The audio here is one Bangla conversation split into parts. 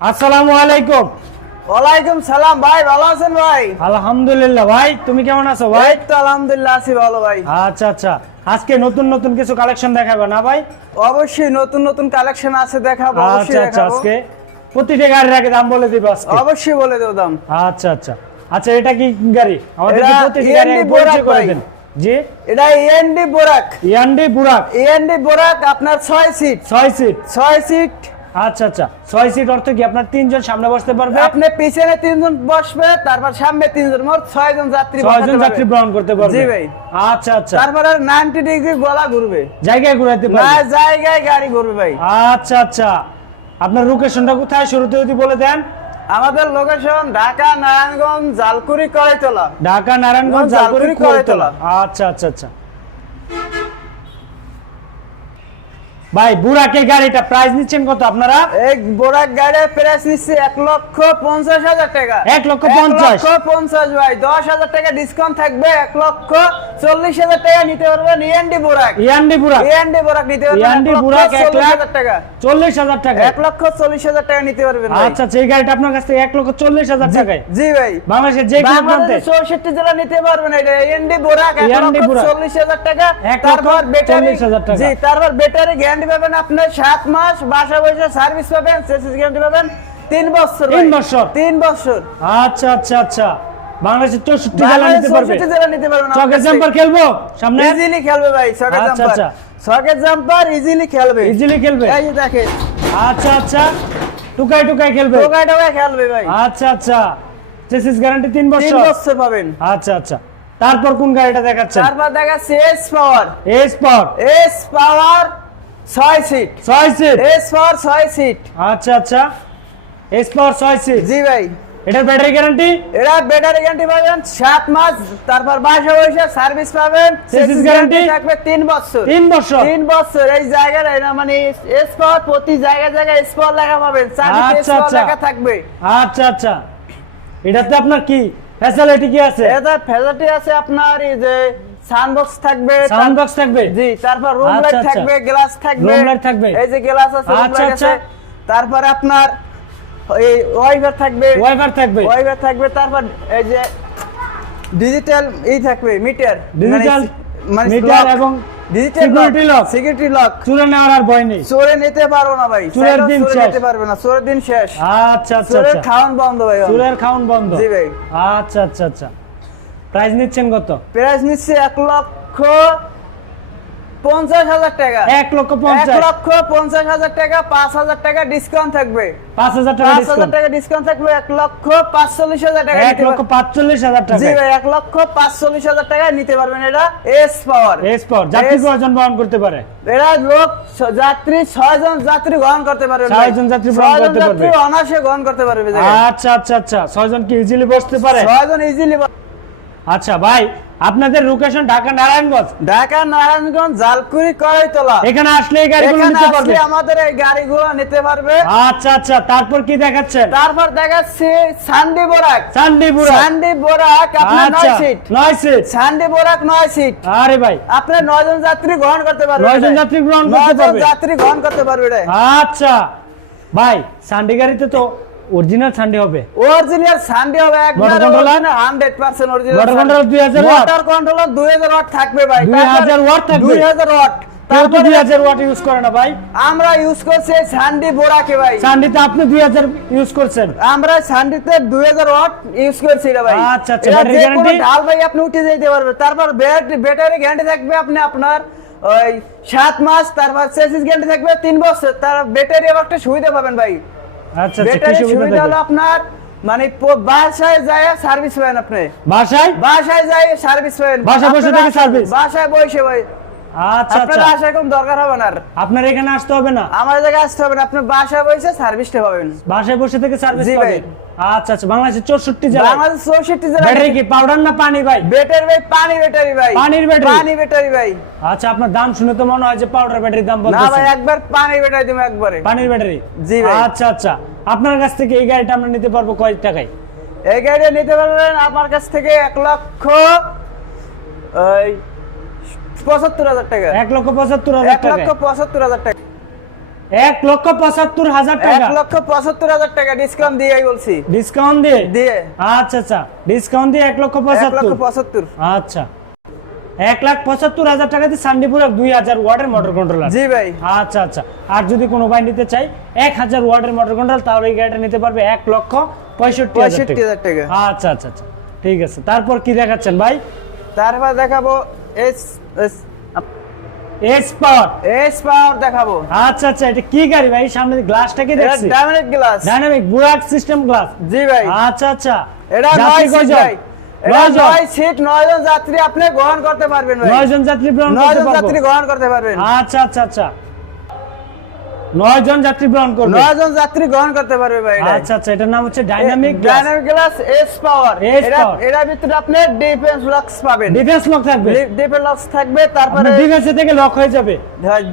আসসালামু আলাইকুম। ওয়ালাইকুম সালাম ভাই ভালো আছেন ভাই? আলহামদুলিল্লাহ ভাই তুমি কেমন আছো ভাই? তো আলহামদুলিল্লাহ আছি ভালো ভাই। আচ্ছা আচ্ছা। আজকে নতুন নতুন কিছু কালেকশন দেখাবে না ভাই? অবশ্যই নতুন নতুন কালেকশন আছে দেখাবো আচ্ছা অবশ্যই আচ্ছা দেখাবো। আজকে প্রতিটা গাড়ির আগে দাম বলে দিবে আজকে। অবশ্যই বলে দেবো দাম। আচ্ছা আচ্ছা। আচ্ছা এটা কি গাড়ি? আমাদের এটা প্রতিটি গাড়ি পরিচয় করে। দেন। জি? এটা ইএনডি বোরাক ইয়ান্ডি বুরাক ইএনডি বোরাক আপনার ছয় সিট ছয় সিট ছয় সিট আচ্ছা আচ্ছা। ছয় সিট অর্থ কি আপনার তিনজন সামনে বসতে পারবে? আপনি পিছনে তিনজন বসবে তারপর সামনে তিনজন মোট ছয় জন যাত্রী ছয়জন যাত্রী পারবে। গ্রহণ করতে পারবে? জি ভাই। আচ্ছা আচ্ছা। তারপর আর নাইনটি ডিগ্রি গলা ঘুরবে। জায়গায় ঘুরাইতে না জায়গায় গাড়ি ঘুরবে ভাই। আচ্ছা আচ্ছা। আপনার লোকেশনটা কোথায়? শুরুতে যদি বলে দেন। আমাদের লোকেশন ঢাকা নারায়ণগঞ্জ জালকুড়ি কড়াইতলা। ঢাকা নারায়ণগঞ্জ জালকুড়ি। কড়াইতলা। আচ্ছা আচ্ছা আচ্ছা। ভাই বুড়াকে গাড়িটা প্রাইস নিচ্ছেন কত আপনারা? এই বোরাক গাড়ির প্রাইস নিচ্ছে এক লক্ষ পঞ্চাশ হাজার টাকা। এক লক্ষ পঞ্চাশ। এক লক্ষ পঞ্চাশ ভাই দশ হাজার টাকা ডিসকাউন্ট থাকবে এক লক্ষ চল্লিশ হাজার টাকা নিতে পারবেন ইএনডি বোরাক। ইয়ান্ডি বুড়া ইএনডি বোরাক। নিতে পারবেন বুরাক এক লাখ হাজার টাকা। চল্লিশ হাজার টাকা। এক লক্ষ চল্লিশ হাজার টাকা নিতে পারবেন। আচ্ছা আচ্ছা এই গাড়িটা আপনার কাছ থেকে এক লক্ষ চল্লিশ হাজার টাকায়? জি ভাই। বাংলাদেশের যে কোনো প্রান্তে। চৌষট্টি জেলা নিতে পারবেন এটা। ইএনডি বোরাক এক লক্ষ বোরাক। চল্লিশ হাজার টাকা। এক লক্ষ তারপর ব্যাটারি 40,000 টাকা। জি তারপর ব্যাটারি গ্যারান্টি পাবেন আপনার সাত মাস বাসা বসে সার্ভিস পাবেন সেসিস গ্যারান্টি পাবেন তিন বছর তিন বছর। তিন বছর। আচ্ছা আচ্ছা আচ্ছা। বাংলাদেশের চৌষট্টি জেলা নিতে পারবে? জেলা নিতে পারবেন চকের জাম্পার খেলব? সামনে? ইজিলি খেলবে ভাই আচ্ছা, জাম্পার। সকেট জাম্পার ইজিলি খেলবে। ইজিলি খেলবে? এই দেখে আচ্ছা আচ্ছা। টুকাই টুকাই খেলবে? টোকায় টোকায় খেলবে ভাই। আচ্ছা আচ্ছা। চেসিস গ্যারান্টি তিন তিন বছর? বছর পাবেন। আচ্ছা আচ্ছা। তারপর কোন গাড়িটা দেখাচ্ছেন? তারপর দেখাচ্ছে S power S power S power ছয় সিট ছয় সিট এস পাওয়ার ছয় সিট আচ্ছা আচ্ছা। এস পাওয়ার ছয় সিট জি ভাই। এটার ব্যাটারি গ্যারান্টি এরা ব্যাটারি গ্যারান্টি পাবেন সাত মাস তারপর বাসা বসে সার্ভিস পাবেন। Service guarantee? থাকবে তিন বছর। তিন বছর? তিন বছর এই জায়গাটা এটা মানে এস পাওয়ার প্রতি জায়গায় জায়গায় এস পাওয়ার লেখা পাবেন। আচ্ছা, আচ্ছা। লেখা থাকবে। আচ্ছা আচ্ছা। এটাতে আপনার কি? ফ্যাসিলিটি কি আছে? এটা ফ্যাসিলিটি আছে আপনার এই যে সাউন্ড থাকবে সাউন্ড তার- বক্স থাকবে? জি তারপর রুম আচ্ছা, লাইট আচ্ছা। থাকবে গ্লাস থাকবে। Room light থাকবে। এই যে গ্লাস আছে আচ্ছা, light আচ্ছা। আছে। তারপরে আপনার এই ওয়াইফার থাকবে। ওয়াইফার থাকবে। ওয়াইফার থাকবে তারপর এই যে ডিজিটাল এই থাকবে মিটার ডিজিটাল মিটার এবং digital security lock। Security lock চুরে নেওয়ার আর ভয় নেই। চোরে নিতে পারব না ভাই। চোরের দিন শেষ। নিতে পারবে না। চোরের দিন শেষ। আচ্ছা আচ্ছা চোরের আচ্ছা। বন্ধ ভাই। চুরের খাউন বন্ধ। জি ভাই। আচ্ছা আচ্ছা আচ্ছা। প্রাইস নিচ্ছেন কত? প্রাইস নিচ্ছে এক লক্ষ পঞ্চাশ হাজার টাকা। এক লক্ষ পঞ্চাশ। লক্ষ পঞ্চাশ হাজার টাকা পাঁচ হাজার টাকা ডিসকাউন্ট থাকবে। পাঁচ হাজার টাকা পাঁচ হাজার টাকা ডিসকাউন্ট থাকবে এক লক্ষ পাঁচচল্লিশ হাজার টাকা এক লক্ষ পাঁচচল্লিশ হাজার টাকা। জি ভাই এক লক্ষ পাঁচচল্লিশ হাজার টাকা নিতে পারবেন এটা এস পাওয়ার এস পর যাত্রী বহন করতে পারে। এরা লোক যাত্রী ছয় জন যাত্রী গ্রহণ করতে পারবে ছয়জন যাত্রী গ্রহণ ছয়জন করতে পারবে। অনায়াসে গ্রহণ করতে পারবে। আচ্ছা আচ্ছা আচ্ছা ছয়জন কি ইজিলি বসতে পারে? ছয় জন ইজিলি আচ্ছা ভাই আপনাদের লোকেশন ঢাকা নারায়ণগঞ্জ। ঢাকা নারায়ণগঞ্জ জালকুড়ি কড়াইতলা। এখানে আসলে এই গাড়িগুলো এখানে নিতে পারবে। আমাদের এই গাড়িগুলো নিতে পারবে। আচ্ছা আচ্ছা তারপর কি দেখাচ্ছেন? তারপর দেখাচ্ছি সান্ডি বোরাক। চান্দিপুরা সান্ডি বোরাক আপনার আচ্ছা নয় সিট নয় সিট সান্ডি বোরাক নয় সিট আরে ভাই। আপনার নয়জন যাত্রী গ্রহণ করতে পারবে নয়জন এটা। যাত্রী গ্রহণ করতে পারবে। যাত্রী গ্রহণ করতে পারবে। আচ্ছা ভাই সান্ডি গাড়িতে তো অরিজিনাল সান্ডি হবে। অরিজিনাল সান্ডি হবে Motor controller? 100% original Motor controller 2000 watt? Motor controller 2000 watt থাকবে ভাই। 2000 watt থাকবে? 2000 ওয়াট কেউ তো তারপরে দুই হাজার ওয়াট ইউজ করে না ভাই। আমরা ইউজ করছি সান্ডি বোরাকে ভাই। সান্ডিতে আপনি দুই হাজার ইউজ করছেন। আমরা সান্ডিতে 2000 ওয়াট ইউজ করছি এটা ভাই। আচ্ছা, আচ্ছা, ব্যাটারি কোনো ঢাল ভাই আপনি উঠে যেতে পারবে তারপর ব্যাটারি ব্যাটারি গ্যারান্টি থাকবে আপনি আপনার ওই সাত মাস তারপর সেসিস গ্যারান্টি থাকবে তিন বছর। তার ব্যাটারি আবার একটা সুবিধা পাবেন ভাই। আচ্ছা আচ্ছা ব্যাটারি সুবিধা হলো আপনার মানে বাসায় যায় সার্ভিস পাবেন আপনি। বাসায়? বাসায় যায় সার্ভিস পাবেন বাসায় বসে থেকে আসেন, বাসায় বসে ভাই আচ্ছা আপনার আসার দরকার হবে না আপনার এখানে আসতে হবে না? আমার জায়গায় আসতে হবে না। আপনি বাসায় বসে সার্ভিসটা পাবেন। বাসায় বসে থেকে সার্ভিস পাবেন। আচ্ছা আচ্ছা। বাংলাদেশের চৌষট্টি জেলা বাংলাদেশ চৌষট্টি জেলা ব্যাটারি কি? পাউডার না পানি ভাই? ব্যাটারি ভাই পানি ব্যাটারি ভাই। পানির ব্যাটারি? পানি ব্যাটারি ভাই। আচ্ছা আপনার দাম শুনে তো মনে হয় যে পাউডার ব্যাটারির দাম না ভাই একবার পানি ব্যাটারি দিব একবারে। পানির ব্যাটারি জি ভাই। আচ্ছা আচ্ছা। আপনার কাছ থেকে এই গাড়িটা আমরা নিতে পারব কয় টাকায়। এই গাড়িটা নিতে পারবেন আমার কাছ থেকে এক লক্ষ ওই পঁচাত্তর হাজার টাকা। এক লক্ষ পঁচাত্তর হাজার এক লক্ষ পঁচাত্তর হাজার টাকা। এক লক্ষ পঁচাত্তর হাজার এক লক্ষ পঁচাত্তর হাজার টাকা ডিসকাউন্ট দিয়ে বলছি। ডিসকাউন্ট দিয়ে? দিয়ে। আচ্ছা আচ্ছা। ডিসকাউন্ট দিয়ে এক লক্ষ পঁচাত্তর। পঁচাত্তর। আচ্ছা। এক লাখ পঁচাত্তর হাজার টাকাতে সান্ডিপুর দুই হাজার ওয়ার্ডের মোটর কন্ট্রোলার জি ভাই। আচ্ছা আচ্ছা। আর যদি কোনো ভাই নিতে চাই এক হাজার ওয়ার্ডের মোটর কন্ট্রোল তাহলে এই গাড়িটা নিতে পারবে এক লক্ষ পঁয়ষট্টি হাজার পঁয়ষট্টি টাকা হাজার টাকা। আচ্ছা আচ্ছা আচ্ছা। ঠিক আছে। তারপর কি দেখাচ্ছেন ভাই? তারপর দেখাবো S S- power S power দেখাবো। আচ্ছা আচ্ছা এটা কি গাড়ি ভাই? সামনে গ্লাসটা কি দেখছি ডায়মন্ড গ্লাস ডাইনামিক বুরাক সিস্টেম গ্লাস জি ভাই। আচ্ছা আচ্ছা। এটা নয় সিট ভাই। এটা নয় জন। সিট নয় জন যাত্রী আপনি গ্রহণ করতে পারবেন ভাই। নয় জন যাত্রী গ্রহণ নয় করতে জন পারব। যাত্রী গ্রহণ করতে পারবেন। আচ্ছা আচ্ছা আচ্ছা। নয় জন যাত্রী গ্রহণ করবে। নয় জন যাত্রী গ্রহণ করতে পারবে ভাই আচ্ছা আচ্ছা এটার নাম হচ্ছে dynamic dynamic glass S power S এটা ভিতরে আপনি ডিফেন্স লক্স পাবেন। ডিফেন্স লক থাকবে। ডিফেন্স লক্স থাকবে তারপরে ডিফেন্স থেকে লক হয়ে যাবে।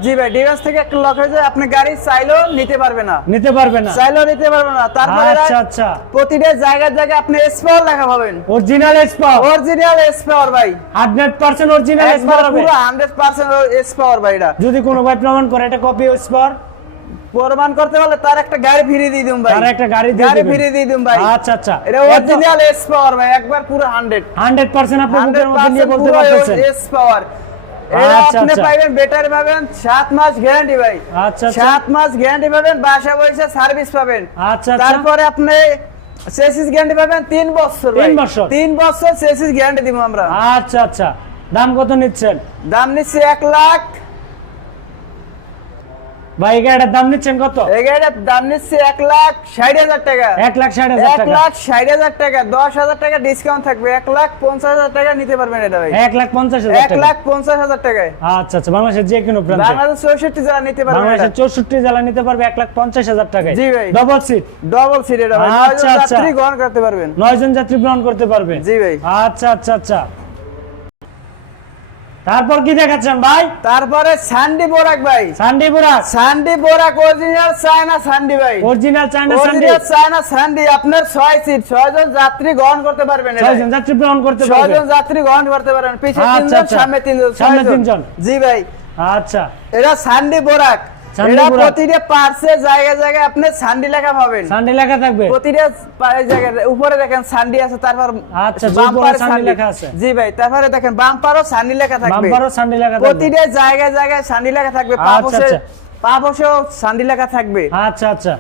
জি ভাই ডিফেন্স থেকে একটা লক হয়ে যায় আপনি গাড়ি চাইলেও নিতে পারবে না। নিতে পারবে না। চাইলেও নিতে পারবে না। তারপরে আচ্ছা আচ্ছা। প্রতিটা জায়গায় জায়গায় আপনি এস পাওয়ার লেখা পাবেন। Original S power original S power ভাই। 100% অরিজিনাল এস পাওয়ার পুরো 100% এস পাওয়ার ভাই এটা। যদি কোনো ভাই প্রমাণ করে এটা কপি এস পাওয়ার প্রমাণ করতে হলে তার একটা গাড়ি ফ্রি দিয়ে দিম ভাই। তার একটা গাড়ি গাড়ি দিবেন। ফ্রি দিয়ে দিম ভাই। আচ্ছা আচ্ছা। এটা অরিজিনাল এস পাওয়ার ভাই একবার পুরো 100 100% আপনি বুকের মধ্যে নিয়ে বলতে পারতেছেন। এস পাওয়ার আচ্ছা, আপনি আচ্ছা। পাইবেন ব্যাটারি পাবেন 7 মাস গ্যারান্টি ভাই। আচ্ছা। 7 মাস গ্যারান্টি পাবেন বাসা বসে সার্ভিস পাবেন। তারপরে আপনি সেসিস গ্যারান্টি পাবেন 3 বছর ভাই। তিন বছর। 3 বছর সেসিস গ্যারান্টি দিব আমরা। আচ্ছা আচ্ছা। দাম কত নিচ্ছেন? দাম নিচ্ছি এক লাখ ভাই গাড়িটার দাম নিচ্ছেন কত? এই গাড়িটার দাম নিচ্ছি 1 লাখ 60 হাজার টাকা। এক লাখ ষাট হাজার এক লাখ ষাট হাজার টাকা দশ হাজার টাকা ডিসকাউন্ট থাকবে। এক লাখ পঞ্চাশ হাজার টাকা নিতে পারবেন এটা ভাই। এক লাখ পঞ্চাশ হাজার এক লাখ পঞ্চাশ হাজার টাকায়। আচ্ছা আচ্ছা বাংলাদেশের যে কোনো প্রান্তে। বাংলাদেশ চৌষট্টি জেলা নিতে পারবেন বাংলাদেশের চৌষট্টি জেলা নিতে পারবে এক লাখ পঞ্চাশ হাজার টাকায়। জি ভাই। ডবল সিট ডবল সিট এটা ভাই। আচ্ছা, আচ্ছা। যাত্রী গ্রহণ করতে পারবেন। নয় জন যাত্রী গ্রহণ করতে পারবে। জি ভাই। আচ্ছা আচ্ছা আচ্ছা। তারপর কি দেখাচ্ছেন ভাই? তারপরে সান্ডি বোরাক ভাই। সান্ডি বোরাক? সান্ডি বোরাক অরিজিনাল চায়না সান্ডি ভাই। Original China সান্ডি। অরিজিনাল চায়না সান্ডি আপনার 6 সিট 6 জন যাত্রী গ্রহণ করতে পারবেন 6 জন যাত্রী গ্রহণ করতে পারবেন। 6 জন যাত্রী গ্রহণ করতে পারবেন। পিছনে তিন তিনজন সামনে সামনে তিনজন সামনে তিন তিনজন। জি ভাই। আচ্ছা। এটা সান্ডি বোরাক। এটা প্রতিটা পার্সে জায়গায় জায়গায় আপনি সান্ডি লেখা পাবেন। সান্ডি লেখা থাকবে? প্রতিটা জায়গায় উপরে দেখেন সান্ডি আছে তারপর আচ্ছা, যে সান্ডি লেখা আছে। জি ভাই তারপরে দেখেন বাম্পারও সান্ডি লেখা থাকবে। বাম্পারও সান্ডি লেখা থাকবে। প্রতিটা জায়গায় জায়গায় সান্ডি লেখা থাকবে। পা আচ্ছা, বসে আচ্ছা। পা বসেও সান্ডি লেখা থাকবে। আচ্ছা আচ্ছা।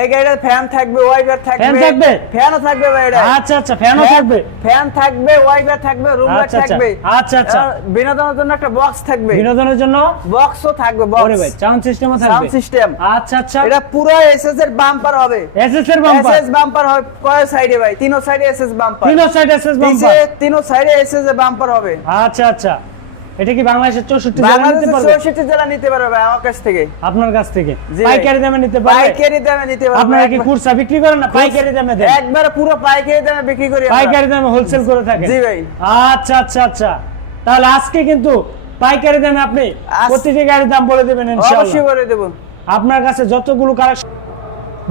এই গাড়ির ফ্যান থাকবে ওয়াইপার থাকবে ফ্যান থাকবে? ফ্যানও থাকবে ভাই এটা। আচ্ছা আচ্ছা ফ্যানও থাকবে। ফ্যান থাকবে ওয়াইপার থাকবে রুম লাইট আচ্ছা, আচ্ছা। থাকবে। আচ্ছা, আচ্ছা। বিনোদনের জন্য একটা বক্স থাকবে। বিনোদনের জন্য? বক্সও থাকবে ওরে ভাই সাউন্ড সিস্টেমও সাউন্ড সিস্টেম আচ্ছা আচ্ছা। এটা পুরো এসএস এর বাম্পার হবে। এসএস এর বাম্পার এসএস বাম্পার হবে কয় সাইডে ভাই? তিনো সাইডে এসএস বাম্পার তিন সাইড এসএস বাম্পার তিনো সাইডে এসএস এর বাম্পার হবে। আচ্ছা আচ্ছা। এটা কি বাংলাদেশের চৌষট্টি জেলা নিতে পারবে? চৌষট্টি জেলা নিতে পারবে ভাই আমার কাছ থেকে। আপনার কাছ থেকে? পাইকারি দামে নিতে পারবে? পাইকারি দামে নিতে পারবে। আপনারা কি খুচরা বিক্রি করেন না? পাইকারি দামে দেন। একবারে পুরো পাইকারি দামে বিক্রি করি পাইকারি দামে হোলসেল করে থাকেন। জি ভাই। আচ্ছা আচ্ছা আচ্ছা। তাহলে আজকে কিন্তু পাইকারি দামে আপনি প্রতিটি গাড়ির দাম বলে দেবেন অবশ্যই ইনশাআল্লাহ করে দেবো। আপনার কাছে যতগুলো কালেকশন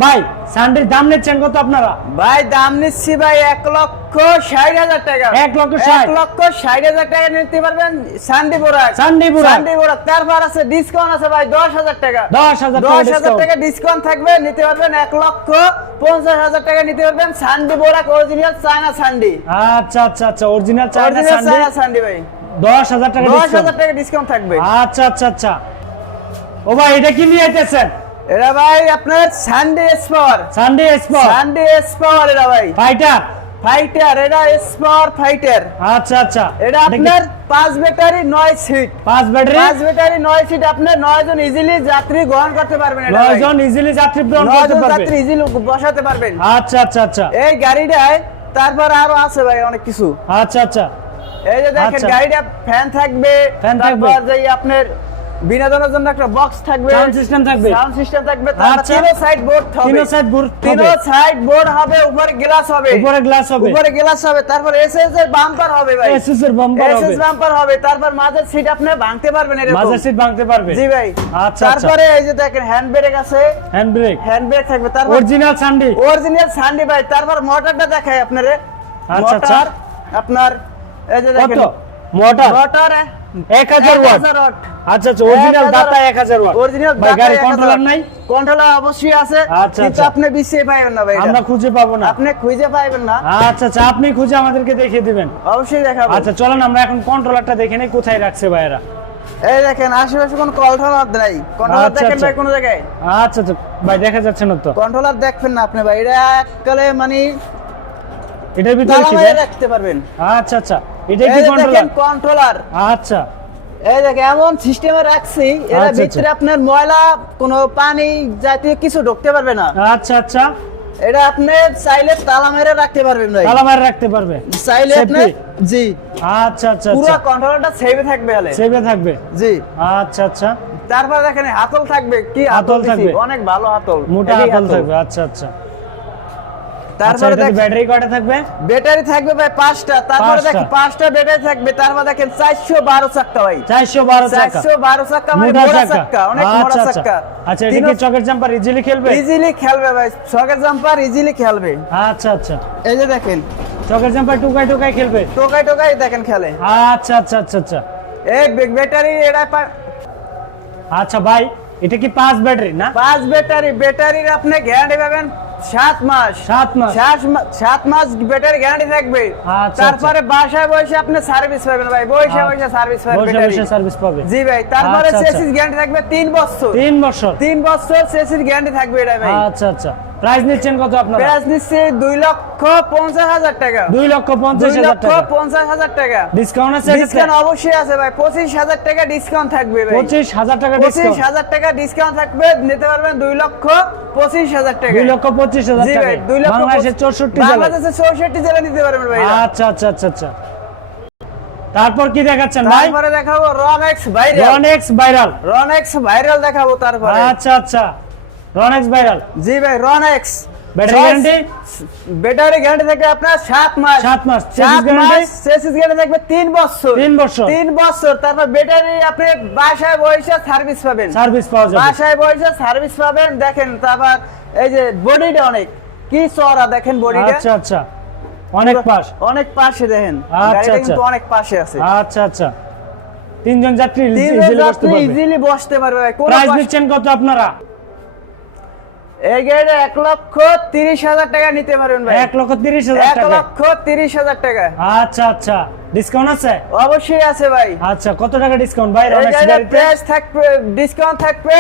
ভাই সানডের দাম নিচ্ছেন কত আপনারা? ভাই দাম নিচ্ছি ভাই এক লক্ষ ষাট হাজার টাকা। এক লক্ষ এক লক্ষ ষাট হাজার টাকা নিতে পারবেন সান্ডি বোরাক। সান্ডি বোরাক। সান্ডি বোরাক। তারপর আছে ডিসকাউন্ট আছে ভাই দশ হাজার টাকা। দশ হাজার দশ হাজার টাকা ডিসকাউন্ট থাকবে নিতে পারবেন এক লক্ষ পঞ্চাশ হাজার টাকা নিতে পারবেন সান্ডি বোরাক অরিজিনাল চায়না সান্ডি। আচ্ছা আচ্ছা আচ্ছা অরিজিনাল চায়না সান্ডি। ভাই। দশ হাজার টাকা দশ হাজার টাকা ডিসকাউন্ট থাকবে। আচ্ছা আচ্ছা আচ্ছা। ও ভাই এটা কি নিয়ে আইতেছেন? এটা ভাই আপনার Sunday S power Sunday spot Sunday S power এটা ভাই। ফাইটার ফাইটার এটা পাওয়ার ফাইটার আচ্ছা আচ্ছা। এটা আপনার পাঁচ ব্যাটারি নয় সিট পাঁচ ব্যাটারি? পাঁচ ব্যাটারি নয় সিট আপনার নয় জন ইজিলি যাত্রী গ্রহণ করতে পারবেন নয় জন ইজিলি যাত্রী গ্রহণ করতে জন যাত্রী ইজিলি বসাতে পারবেন। আচ্ছা আচ্ছা আচ্ছা। এই গাড়িটায় তারপর আরও আছে ভাই অনেক কিছু। আচ্ছা আচ্ছা। এই যে দেখেন আচ্ছা। গাড়িটা ফ্যান থাকবে ফ্যান থাকবে। আপনার বিনোদনের জন্য একটা বক্স থাকবে। Sound system থাকবে। সাউন্ড সিস্টেম থাকবে। তিনো সাইড বোর্ড হবে। তিনো সাইড বোর্ড তিনো সাইড বোর্ড হবে উপরে গ্লাস হবে। উপরে গ্লাস হবে। উপরে গ্লাস হবে তারপর এসএস এর বাম্পার হবে ভাই। এসএস এর বাম্পার হবে। এসএস বাম্পার হবে তারপর মাঝের সিট আপনি ভাঙতে পারবেন এরকম। মাঝের সিট ভাঙতে পারবে। জি ভাই। আচ্ছা আচ্ছা। তারপরে এই যে দেখেন হ্যান্ড ব্রেক আছে। হ্যান্ড ব্রেক হ্যান্ড ব্রেক থাকবে তারপর অরিজিনাল সানডে অরিজিনাল সান্ডি ভাই। তারপর মোটরটা দেখাই আপনারে। আচ্ছা, আচ্ছা। আপনার এই যে দেখেন। মোটর মোটর এক হাজার ওয়াট। আচ্ছা আচ্ছা অরিজিনাল দাতা এক হাজার ওয়াট। অরিজিনাল ভাই গাড়ি কন্ট্রোলার নাই? কন্ট্রোলার অবশ্যই আছে কিন্তু। আপনি বিছিয়ে পাবেন না ভাই আমরা খুঁজে পাবো না। আপনি খুঁজে পাবেন না। আচ্ছা আচ্ছা আপনি খুঁজে আমাদেরকে দেখিয়ে দিবেন। অবশ্যই দেখাবো। আচ্ছা চলেন আমরা এখন কন্ট্রোলারটা দেখে নেই কোথায় রাখছে ভাইয়েরা। এই দেখেন আশেপাশে কোনো কন্ট্রোলার নাই। কন্ট্রোলার আচ্ছা, দেখেন আচ্ছা। ভাই কোন জায়গায়? আচ্ছা আচ্ছা ভাই দেখা যাচ্ছে না তো। কন্ট্রোলার দেখবেন না আপনি ভাই এটা এককালে মানে এটার ভিতরে কি রাখতে পারবেন। আচ্ছা আচ্ছা। এটা কি কন্ট্রোলার কন্ট্রোলার আচ্ছা। এই এমন সিস্টেমে রাখছি এর আচ্ছা, ভিতরে আপনার ময়লা কোনো পানি জাতীয় কিছু ঢুকতে পারবে না। আচ্ছা আচ্ছা। এটা আপনি চাইলে তালা মেরে রাখতে পারবেন ভাই। তালা মারে রাখতে পারবে। চাইলে আপনি জি। আচ্ছা আচ্ছা পুরো আচ্ছা। কন্ট্রোলারটা সেভে থাকবে হলে সেভে থাকবে? জি। আচ্ছা আচ্ছা। তারপর দেখেন হাতল থাকবে। কি হাতল থাকবে। অনেক ভালো হাতল। মোটা হাতল থাকবে। আচ্ছা আচ্ছা আচ্ছা। তারপরে এটাতে দেখেন ব্যাটারি কয়টা থাকবে? ব্যাটারি থাকবে ভাই পাঁচটা। তারপরে পাঁচটা। দেখেন পাঁচটা ব্যাটারি থাকবে তারপর দেখেন চারশো বারো চাক্কা ভাই। চারশো বারো চাকা চারশো বারো চাক্কা মানে মোটা চাকা অনেক মোটা আচ্ছা আচ্ছা। আচ্ছা এটা কি চকের জাম্পার? ইজিলি খেলবে? ইজিলি খেলবে ভাই শখের জাম্পার ইজিলি খেলবে। আচ্ছা আচ্ছা। এই যে দেখেন। চকের জাম্পার টুকাই টুকাই খেলবে? টোকাই টোকাই দেখেন খেলে। আচ্ছা আচ্ছা আচ্ছা আচ্ছা। এই ব্যাটারি এটা আচ্ছা ভাই এটা কি পাঁচ ব্যাটারি না? পাঁচ ব্যাটারি ব্যাটারির আপনি গ্যারান্টি পাবেন সাত মাস। সাত মাস। সাত মাস ব্যাটারি গ্যারান্টি থাকবে। আচ্ছা, তারপরে বাসায় বসে আপনি সার্ভিস পাবেন ভাই। বসে আচ্ছা। বসে সার্ভিস পাবেন বসে সার্ভিস পাবে। জি ভাই তারপরে আচ্ছা, আচ্ছা। গ্যারান্টি থাকবে তিন বছর। তিন বছর। তিন বছর সেসিস গ্যারান্টি থাকবে এটা ভাই। আচ্ছা আচ্ছা। প্রাইস নিচ্ছেন কত আপনারা? প্রাইস নিচ্ছে দুই লক্ষ পঞ্চাশ হাজার টাকা। দুই লক্ষ পঞ্চাশ দুই হাজার লক্ষ টাকা। পঞ্চাশ হাজার টাকা। ডিসকাউন্ট আছে ডিসকাউন্ট অবশ্যই আছে ভাই। পঁচিশ হাজার টাকা ডিসকাউন্ট থাকবে ভাই। পঁচিশ হাজার টাকা ডিসকাউন্ট হাজার টাকা ডিসকাউন্ট থাকবে নিতে পারবেন দুই লক্ষ পঁচিশ হাজার টাকা। দুই লক্ষ পঁচিশ হাজার জি টাকা। ভাই, দুই লক্ষ বাংলাদেশের পঁচিশ- চৌষট্টি জেলায়। বাংলাদেশের চৌষট্টি জেলা নিতে পারবেন ভাই আচ্ছা আচ্ছা আচ্ছা আচ্ছা। তারপর কি দেখাচ্ছেন ভাই? তারপরে দেখাবো Ronex viral Ronex viral Ronex viral দেখাবো তারপরে। আচ্ছা আচ্ছা। রনেক্স ভাইরাল জি ভাই Ronex battery guarantee battery guarantee থাকবে আপনার সাত মাস। সাত মাস। চেসিস গ্যারান্টি থাকবে তিন বছর। তিন বছর। তিন বছর। তারপর ব্যাটারি আপনি বাসায় বসে সার্ভিস পাবেন। সার্ভিস পাওয়া যাবে। বাসায় বসে সার্ভিস পাবেন। দেখেন তারপর এই যে বডিটা অনেক। কি চড়া দেখেন বডিটা আচ্ছা আচ্ছা। অনেক পাস অনেক পাশে দেখেন। আচ্ছা, গাড়িটা আচ্ছা। কিন্তু অনেক পাশে আছে। আচ্ছা আচ্ছা। তিনজন যাত্রী ইজিলি বসতে পারবে। ইজিলি বসতে পারবে। কোনো প্রাইস দিচ্ছেন কত আপনারা? এই গাড়িটা এক লক্ষ তিরিশ হাজার টাকা নিতে পারবেন ভাই। এক লক্ষ তিরিশ হাজার এক লক্ষ তিরিশ হাজার টাকা। আচ্ছা আচ্ছা। ডিসকাউন্ট আছে? অবশ্যই আছে ভাই। আচ্ছা কত টাকা ডিসকাউন্ট ভাই এই রনেক্স গাড়িটার গাড়িতে? প্রাইস থাকবে ডিসকাউন্ট থাকবে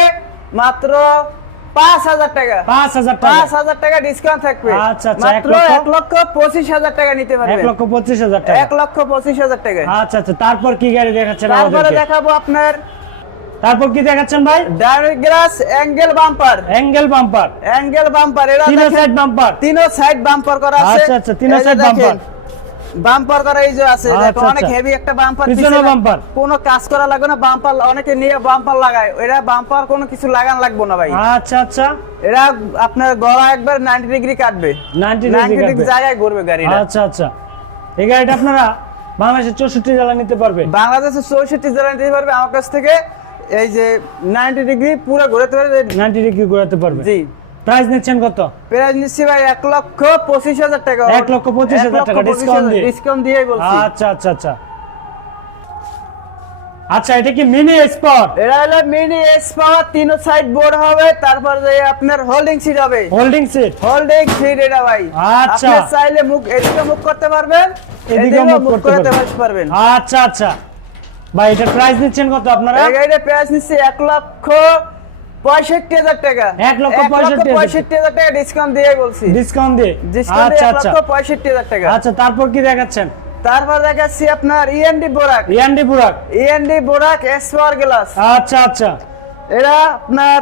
মাত্র পাঁচ হাজার টাকা। পাঁচ হাজার পাঁচ হাজার টাকা ডিসকাউন্ট থাকবে। আচ্ছা, আচ্ছা, এক মাত্র লক্ষ? এক লক্ষ পঁচিশ হাজার টাকা নিতে এক লক্ষ পঁচিশ হাজার টাকা। এক লক্ষ পঁচিশ হাজার টাকা। আচ্ছা আচ্ছা তারপর কি গাড়ি দেখাচ্ছেন তারপরে দেখাবো আপনার তারপর কি দেখাচ্ছেন ভাই? ডায়াগ্রাস angle bumper angle bumper angle bumper এটা তিনো সাইড বাম্পার তিনো সাইড বাম্পার করা আছে। আচ্ছা, আচ্ছা, তিনো দেখেন, bumper। বাম্পার করা এই যে আছে আচ্ছা, দেখো অনেক আচ্ছা। হেভি একটা বাম্পার পিছনেও bumper। কোনো কাজ করা না বাম্পার অনেকে নিয়ে বাম্পার লাগায়। এরা বাম্পার কোনো কিছু লাগান লাগবে না ভাই। আচ্ছা আচ্ছা। এরা আপনার গলা একবার 90 ডিগ্রি কাটবে। 90 90 ডিগ্রি জায়গায় ঘুরবে গাড়িটা। আচ্ছা আচ্ছা। এই গাড়িটা আপনারা বাংলাদেশের চৌষট্টি জেলা নিতে পারবে। বাংলাদেশের চৌষট্টি জেলা নিতে পারবে আমার কাছ থেকে। এই যে 90 ডিগ্রি পুরো ঘুরাতে পারবে। নাইনটি ডিগ্রি ঘোরাতে পারবে। জি। প্রাইস নিচ্ছেন কত? প্রাইস নিচ্ছি ভাই এক লক্ষ পঁচিশ হাজার টাকা। এক লক্ষ পঁচিশ হাজার টাকা ডিসকাউন্ট দিয়ে। ডিসকাউন্ট দিয়ে বলছি। আচ্ছা আচ্ছা আচ্ছা। আচ্ছা এটা কি মিনি স্পট এটা হলো মিনি পাওয়ার তিন সাইড বোর্ড হবে তারপর যে আপনার হোল্ডিং সিট হবে। হোল্ডিং সিট হোল্ডিং সিট এটা ভাই। আচ্ছা। আপনি চাইলে মুখ এদিকে মুখ করতে পারবেন এদিকে মুখ করতে। পারবেন। আচ্ছা আচ্ছা। ভাই এটা প্রাইস নিচ্ছেন কত আপনারা? প্রাইস নিচ্ছে এক লক্ষ পঁয়ষট্টি হাজার টাকা। এক লক্ষ পঁয়ষট্টি হাজার। টাকা। ডিসকাউন্ট দিয়ে বলছি। ডিসকাউন্ট দিয়ে? আচ্ছা আচ্ছা। পঁয়ষট্টি হাজার টাকা। আচ্ছা তারপর কি দেখাচ্ছেন? তারপর দেখাচ্ছি আপনার E ইএনডি বোরাক ইয়ান্ডি বুরাক ইএনডি বোরাক এস পাওয়ার গ্লাস আচ্ছা আচ্ছা। এটা আপনার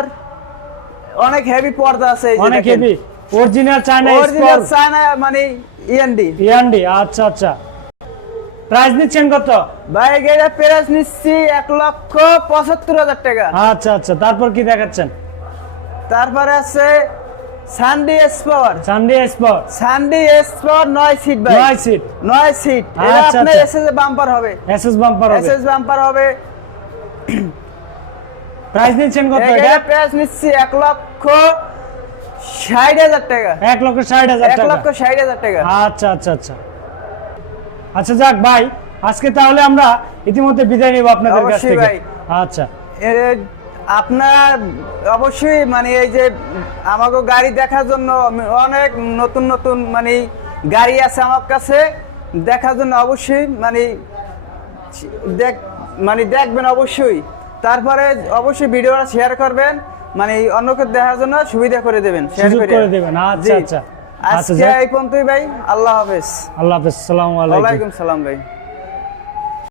অনেক হেভি পর্দা আছে এই যে অনেক heavy original China original China মানে ইএনডি ইয়ান্ডি আচ্ছা আচ্ছা। প্রাইস নিচ্ছেন কত? ভাই এটা প্রাইস নিচ্ছি এক লক্ষ পঁচাত্তর হাজার টাকা। আচ্ছা আচ্ছা তারপর কি দেখাচ্ছেন? তারপরে আছে সানডি এস পাওয়ার সানডে স্পট সানডি এস পাওয়ার নয় সিট ভাই। নয় সিট নয় সিট এটা আচ্ছা, আপনার আচ্ছা। এসএস বাম্পার হবে। এসএস বাম্পার হবে। এসএস বাম্পার হবে। প্রাইস নিচ্ছেন কত এটা এটা? প্রাইস নিচ্ছি এক লক্ষ ষাট হাজার টাকা। এক লক্ষ ষাট হাজার এক লক্ষ ষাট হাজার টাকা। আচ্ছা আচ্ছা আচ্ছা। আচ্ছা যাক ভাই আজকে তাহলে আমরা ইতিমধ্যে বিদায় নেব আপনাদের কাছ থেকে। আচ্ছা। আপনার অবশ্যই মানে এই যে আমাকে গাড়ি দেখার জন্য অনেক নতুন নতুন মানে গাড়ি আছে আমার কাছে দেখার জন্য অবশ্যই মানে দেখ মানে দেখবেন অবশ্যই। তারপরে অবশ্যই ভিডিওটা শেয়ার করবেন মানে অন্যকে দেখার জন্য সুবিধা করে দেবেন শেয়ার করে দেবেন। আচ্ছা আচ্ছা। আজকে এই পর্যন্তই ভাই আল্লাহ হাফেজ। আল্লাহ হাফেজ সালাম আলাইকুম। ওয়ালাইকুম সালাম ভাই।